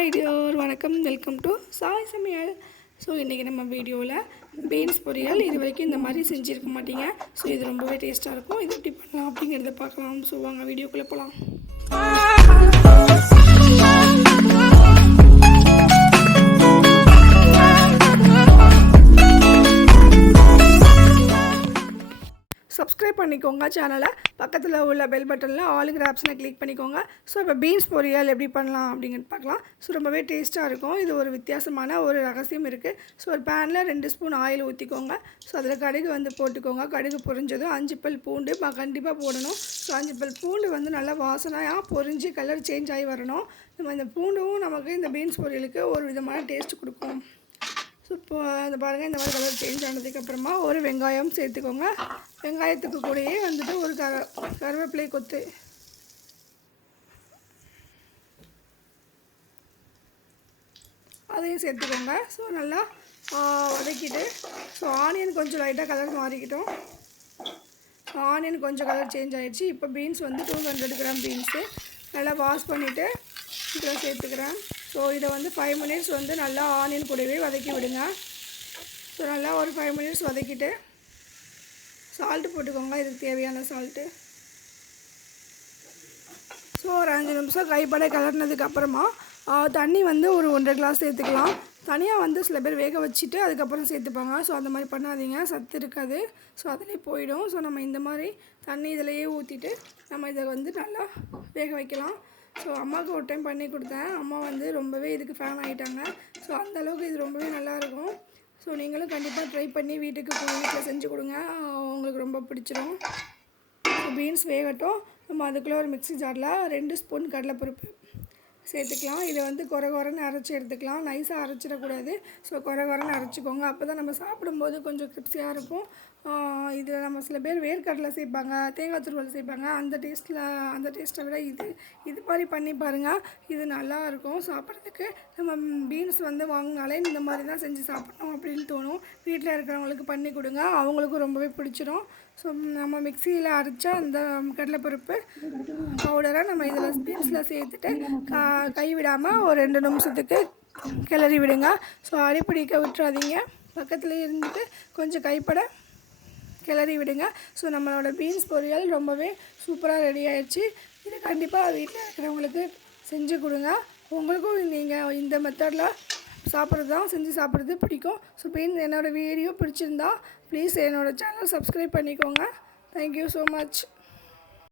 Hi dear, வணக்கம். Welcome to Sai சமையல். So இன்றைக்கி நம்ம வீடியோவில் பீன்ஸ் பொரியல் இது வரைக்கும் இந்த மாதிரி செஞ்சுருக்க மாட்டீங்க. ஸோ இது ரொம்பவே டேஸ்ட்டாக இருக்கும். இது எப்படி பண்ணலாம் அப்படிங்கிறத பார்க்கலாம். ஸோ வாங்க வீடியோக்குள்ளே போகலாம். சப்ஸ்கிரைப் பண்ணிக்கோங்க சேனலை. பக்கத்தில் உள்ள பெல் பட்டனில் ஆளுங்கிற ஆப்ஷனை கிளிக் பண்ணிக்கோங்க. ஸோ இப்போ பீன்ஸ் பொரியல் எப்படி பண்ணலாம் அப்படிங்கிறது பார்க்கலாம். ஸோ ரொம்பவே டேஸ்ட்டாக இருக்கும். இது ஒரு வித்தியாசமான ஒரு ரகசியம் இருக்குது. ஸோ ஒரு பேனில் 2 ஸ்பூன் ஆயில் ஊற்றிக்கோங்க. ஸோ அதில் கடுகு போட்டுக்கோங்க. கடுகு பொரிஞ்சதும் 5 பல் பூண்டு கண்டிப்பாக போடணும். ஸோ 5 பல் பூண்டு நல்லா வாசனையாக பொரிஞ்சு கலர் சேஞ்ச் ஆகி வரணும். நம்ம இந்த பூண்டும் நமக்கு இந்த பீன்ஸ் பொரியலுக்கு ஒரு விதமான டேஸ்ட் கொடுக்கும். ஸோ இப்போ இந்த பாருங்கள், இந்த மாதிரி கலர் சேஞ்ச் ஆனதுக்கப்புறமா ஒரு வெங்காயம் சேர்த்துக்கோங்க. வெங்காயத்துக்கு கூடயே ஒரு கருவேப்பிலை கொத்து, அதையும் சேர்த்துக்கோங்க. ஸோ நல்லா வதக்கிட்டு ஆனியன் கொஞ்சம் லைட்டாக கலர் மாறிக்கிட்டோம். ஆனியன் கொஞ்சம் கலர் சேஞ்ச் ஆகிடுச்சு. இப்போ பீன்ஸ் 200 கிராம் பீன்ஸு நல்லா வாஷ் பண்ணிவிட்டு இதில் சேர்த்துக்கிறேன். ஸோ இதை 5 மினிட்ஸ் நல்லா ஆனியன் கூடவே வதக்கி விடுங்க. ஸோ நல்லா ஒரு 5 மினிட்ஸ் வதக்கிட்டு சால்ட்டு போட்டுக்கோங்க. இதுக்கு தேவையான சால்ட்டு. ஸோ ஒரு 5 நிமிஷம் கைப்பட கிளறினதுக்கப்புறமா தண்ணி ஒரு 1.5 கிளாஸ் சேர்த்துக்கலாம். தனியாக சில பேர் வேக வச்சுட்டு அதுக்கப்புறம் சேர்த்துப்பாங்க. ஸோ அந்த மாதிரி பண்ணாதீங்க, சத்து இருக்காது. ஸோ அதிலே போயிடும். ஸோ நம்ம இந்த மாதிரி தண்ணி இதிலையே ஊற்றிட்டு நம்ம இதை நல்லா வேக வைக்கலாம். ஸோ அம்மாவுக்கு ஒரு டைம் பண்ணி கொடுத்தேன். அம்மா ரொம்பவே இதுக்கு ஃபேன் ஆகிட்டாங்க. ஸோ அந்தளவுக்கு இது ரொம்பவே நல்லாயிருக்கும். ஸோ நீங்களும் கண்டிப்பாக ட்ரை பண்ணி வீட்டில் செஞ்சு கொடுங்க. உங்களுக்கு ரொம்ப பிடிச்சிரும். ஸோ பீன்ஸ் வேகட்டும். நம்ம அதுக்குள்ளே ஒரு மிக்ஸி ஜாரில் 2 ஸ்பூன் கடலைப்பருப்பு சேர்த்துக்கலாம். இதை கொரன்னு அரைச்சி எடுத்துக்கலாம். நைஸாக அரைச்சிடக்கூடாது. ஸோ கொரன்னு அரைச்சிக்கோங்க. அப்போ தான் நம்ம சாப்பிடும்போது கொஞ்சம் கிரிப்ஸியாக இருக்கும். இதில் நம்ம சில பேர் வேர்க்கடலை சேர்ப்பாங்க, தேங்காய் துருவல் சேர்ப்பாங்க. அந்த டேஸ்ட்டை விட இது மாதிரி பண்ணி பாருங்கள். இது நல்லாயிருக்கும் சாப்பிட்றதுக்கு. நம்ம பீன்ஸ் வாங்கினாலே இந்த மாதிரி தான் செஞ்சு சாப்பிட்ணும் அப்படின்னு தோணும். வீட்டில் இருக்கிறவங்களுக்கு பண்ணி கொடுங்க, அவங்களுக்கும் ரொம்பவே பிடிச்சிரும். ஸோ நம்ம மிக்சியில் அரைச்ச அந்த கடலைப்பருப்பு பவுடரை நம்ம இதில் பீன்ஸில் சேர்த்துட்டு கைவிடாமல் ஒரு 2 நிமிஷத்துக்கு கிளறி விடுங்க. ஸோ அடிப்பிடிக்க விட்டுறாதீங்க. பக்கத்துலேயே இருந்துட்டு கொஞ்சம் கைப்பட கிளறி விடுங்க. ஸோ நம்மளோட பீன்ஸ் பொரியல் ரொம்பவே சூப்பராக ரெடி ஆகிடுச்சு. இது கண்டிப்பாக வீட்டில் இருக்கிறவங்களுக்கு செஞ்சு கொடுங்க. உங்களுக்கும் நீங்கள் இந்த மெத்தடில் செஞ்சு சாப்பிட்றது பிடிக்கும். ஸோ என்னோடய வீடியோ பிடிச்சிருந்தா ப்ளீஸ் என்னோடய சேனல் சப்ஸ்கிரைப் பண்ணிக்கோங்க. Thank you so much.